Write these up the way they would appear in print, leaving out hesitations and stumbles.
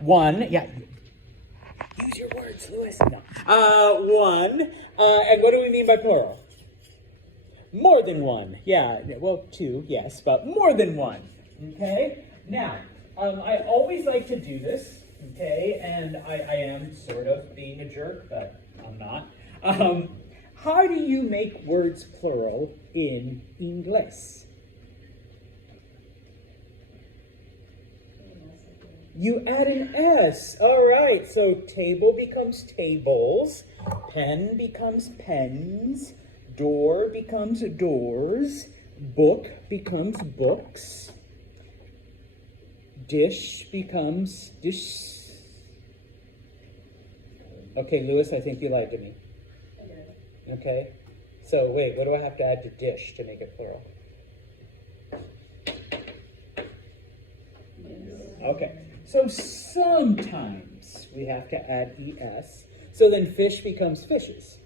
One, yeah. Use your words, Louis. No. One. And what do we mean by plural? More than one. Yeah, well, two, yes, but more than one. Okay? Now, I always like to do this, okay? And I am sort of being a jerk, but I'm not. How do you make words plural in English? You add an S. All right, so table becomes tables, pen becomes pens, door becomes doors, book becomes books, dish becomes dish. Okay, Louis, I think you lied to me. Okay, so wait, what do I have to add to dish to make it plural? Okay, so sometimes we have to add es. So then fish becomes fishes,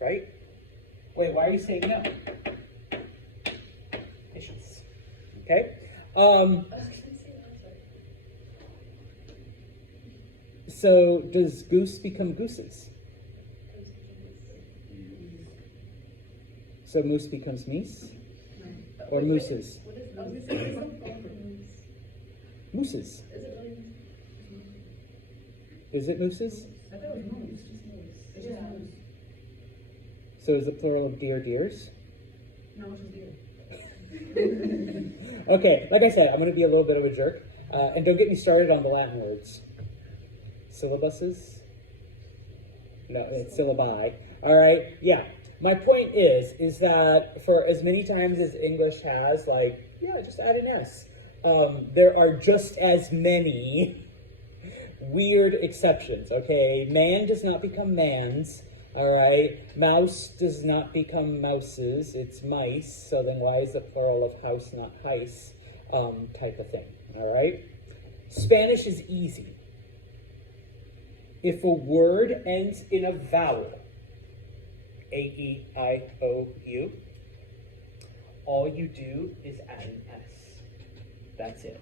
right? Wait, why are you saying no? Fishes. Okay. So does goose become gooses? So moose becomes meese? Or mooses? Mooses. Is it mooses? I thought it was moose, just moose. It's just moose. So is it plural of deer deers? No, it's just deer. Okay, like I said, I'm going to be a little bit of a jerk. And don't get me started on the Latin words. Syllabuses? No, it's syllabi. All right, yeah. My point is that for as many times as English has, like, yeah, just add an S. There are just as many weird exceptions, okay? Man does not become mans, all right? Mouse does not become mouses, it's mice, so then why is the plural of house not heis, type of thing, all right? Spanish is easy. If a word ends in a vowel, A-E-I-O-U, all you do is add an S. That's it.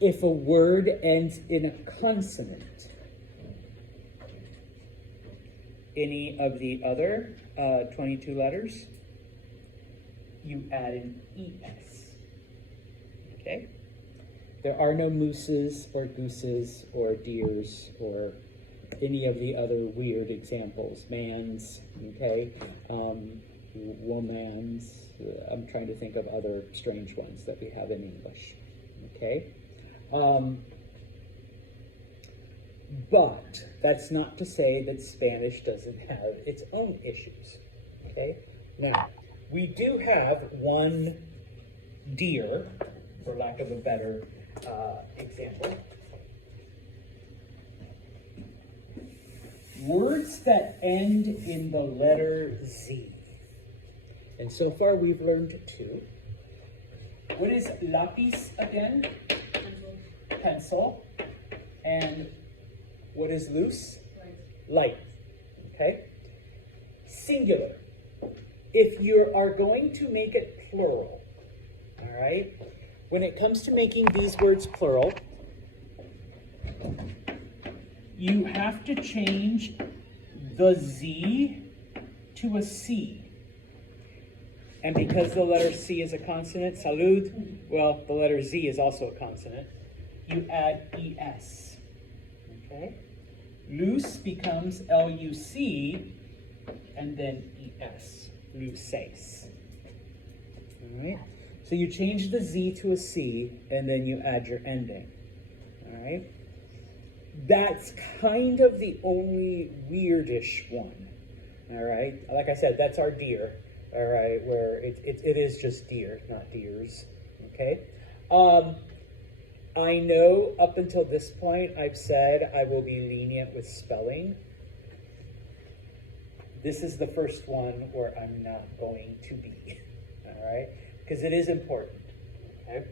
If a word ends in a consonant, any of the other 22 letters, you add an ES. Okay? There are no mooses or gooses or deers or any of the other weird examples. Mans, okay? Womans. I'm trying to think of other strange ones that we have in English. Okay? But that's not to say that Spanish doesn't have its own issues. Okay? Now, we do have one deer, for lack of a better example. Words that end in the letter Z. And so far we've learned two. What is lapis again? Pencil. And what is loose? Light. Okay? Singular. If you are going to make it plural, all right? When it comes to making these words plural, you have to change the Z to a C. And because the letter C is a consonant, salud, well, the letter Z is also a consonant, you add ES. Okay? Loose becomes L-U-C, and then ES, luces. All right? So you change the Z to a C, and then you add your ending. All right? That's kind of the only weirdish one. All right? Like I said, that's our deer. All right? Where it is just deer, not deers. Okay? I know up until this point, I've said I will be lenient with spelling. This is the first one where I'm not going to be. All right? Because it is important. Okay?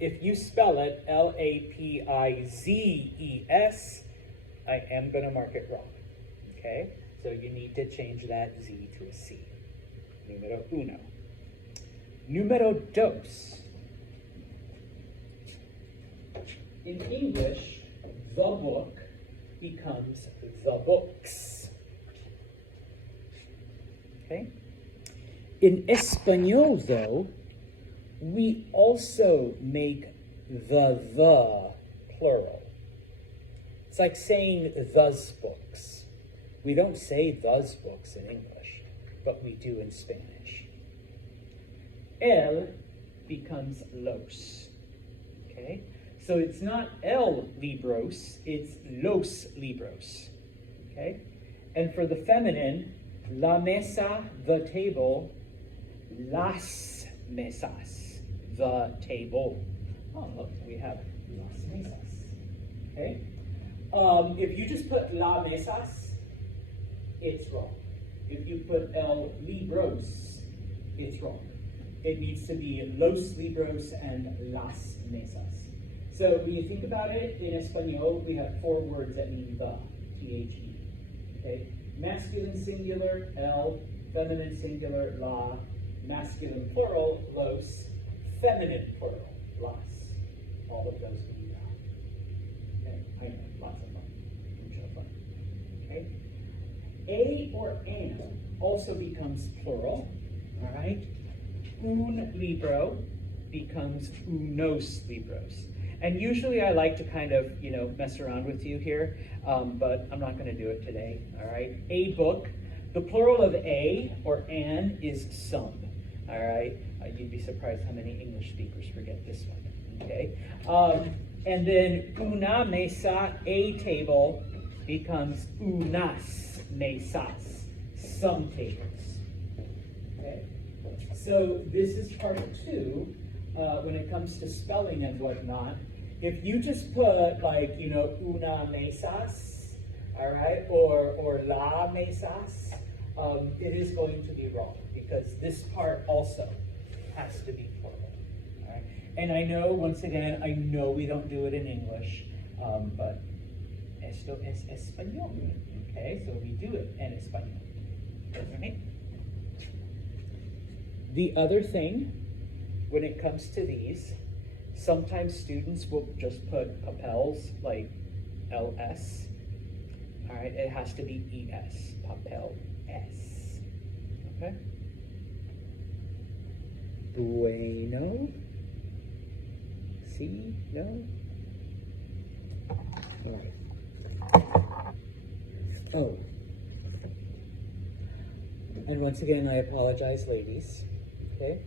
If you spell it L-A-P-I-Z-E-S, I am going to mark it wrong. Okay? So you need to change that Z to a C. Número uno. Número dos. In English, the book becomes the books. Okay? In Espanol, though, we also make the plural. It's like saying those books. We don't say those books in English, but we do in Spanish. El becomes los. Okay? So it's not el libros, it's los libros. Okay? And for the feminine, la mesa, the table, las mesas, the table. Oh, look, we have las mesas. Okay? If you just put la mesas, it's wrong. If you put el libros, it's wrong. It needs to be los libros and las mesas. So when you think about it, in Espanol, we have 4 words that mean the, T-H-E. Okay? Masculine singular, el, feminine singular, la, masculine plural, los, feminine plural, las. All of those mean that. Okay? I know, lots of fun. Mucho fun. Okay? A or an also becomes plural. All right? Un libro becomes unos libros. And usually I like to kind of, mess around with you here, but I'm not going to do it today, all right? A book, the plural of a or an is some, all right? You'd be surprised how many English speakers forget this one, okay? And then una mesa, a table, becomes unas mesas, some tables, okay? So this is part 2. When it comes to spelling and whatnot, if you just put like, una mesas, all right, or la mesas, it is going to be wrong because this part also has to be plural, all right? And I know, once again, we don't do it in English, but esto es español, okay? So we do it in español, right? The other thing, when it comes to these, sometimes students will just put papels like LS. All right, it has to be ES, papel S. Okay? Bueno. See? No? All right. Oh. And once again, I apologize, ladies. Okay?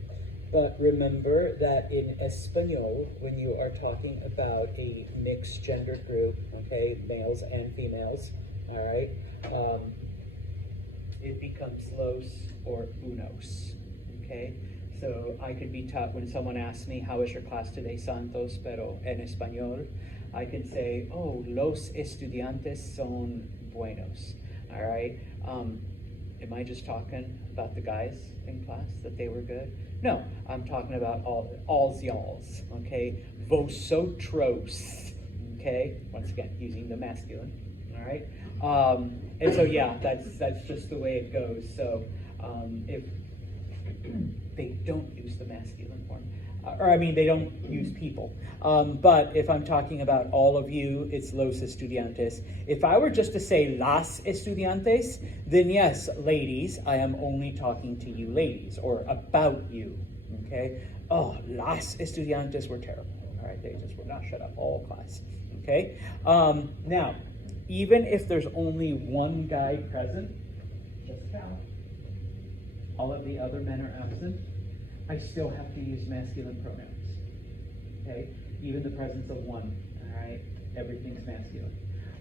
But remember that in Espanol, when you are talking about a mixed gender group, okay, males and females, all right, it becomes los or unos, okay? So I could be taught, when someone asks me, how is your class today, Santos, pero en español, I can say, oh, los estudiantes son buenos, all right? Am I just talking about the guys in class, that they were good? No, I'm talking about alls y'alls, okay? Vosotros, okay? Once again, using the masculine, all right? And so, yeah, that's just the way it goes. So if they don't use the masculine form, they don't use people. But if I'm talking about all of you, it's los estudiantes. If I were just to say las estudiantes, then yes, ladies, I am only talking to you ladies, or about you, okay? Oh, las estudiantes were terrible, all right? They just would not shut up all class, okay? Now, even if there's only one guy present, just count. All of the other men are absent. I still have to use masculine pronouns, okay? Even the presence of one, all right? Everything's masculine.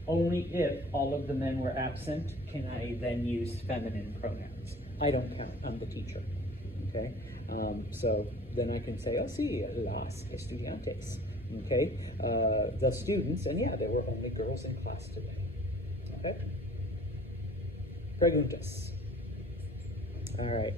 Only if all of the men were absent can I then use feminine pronouns. I don't count, I'm the teacher, okay? So then I can say, oh, sí, las estudiantes, okay? The students, and yeah, there were only girls in class today, okay? Preguntas. All right.